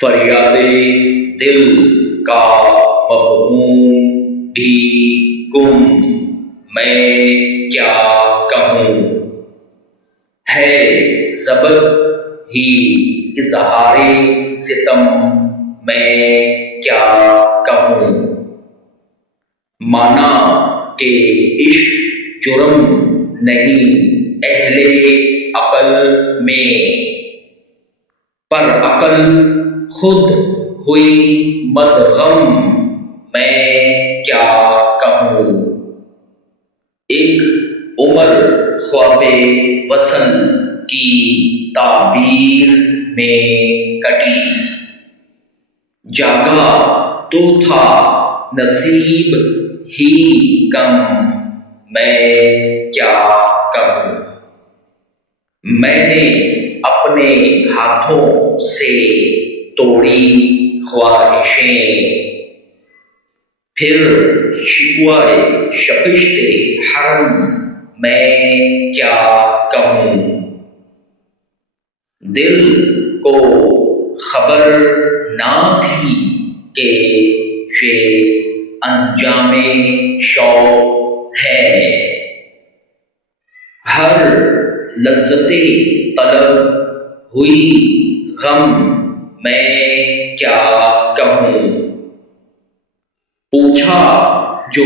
فریاد دل کا مفہوم بھی گم، میں کیا کہوں، ہے ضبط ہی اظہار ستم، میں کیا کہوں، مانا کہ عشق جرم نہیں اہل عقل میں، پر عقل خود ہوئی مدغم، میں کیا کہوں، ایک عمر خواب وصل کی تعبیر میں کٹی، جاگا تو تھا نصیب ہی کم، میں کیا کہوں، میں نے اپنے ہاتھوں سے توڑی خواہشیں، پھر شکوہ شپشت حرم، میں کیا کہوں، دل کو خبر نہ تھی کہ یہ انجام شوق ہے، ہر لذت طلب ہوئی غم، میں کیا کہوں، پوچھا جو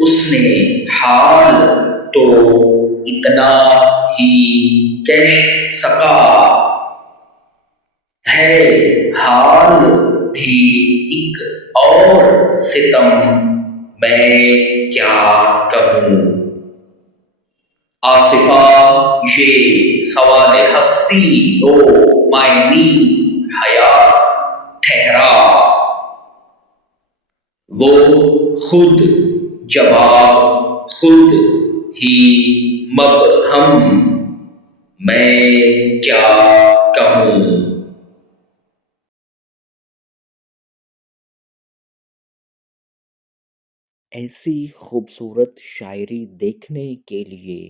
اس نے حال تو اتنا ہی کہہ سکا، ہے حال بھی ایک اور ستم، میں کیا کہوں، آصفا یہ سوال ہستی نو معنی حیات ٹھہرا، وہ خود جواب خود ہی مبہم، میں کیا کہوں۔ ایسی خوبصورت شاعری دیکھنے کے لیے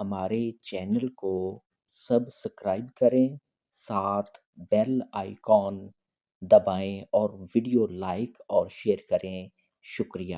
ہمارے چینل کو سبسکرائب کریں، ساتھ بیل آئیکن دبائیں اور ویڈیو لائک اور شیئر کریں۔ شکریہ۔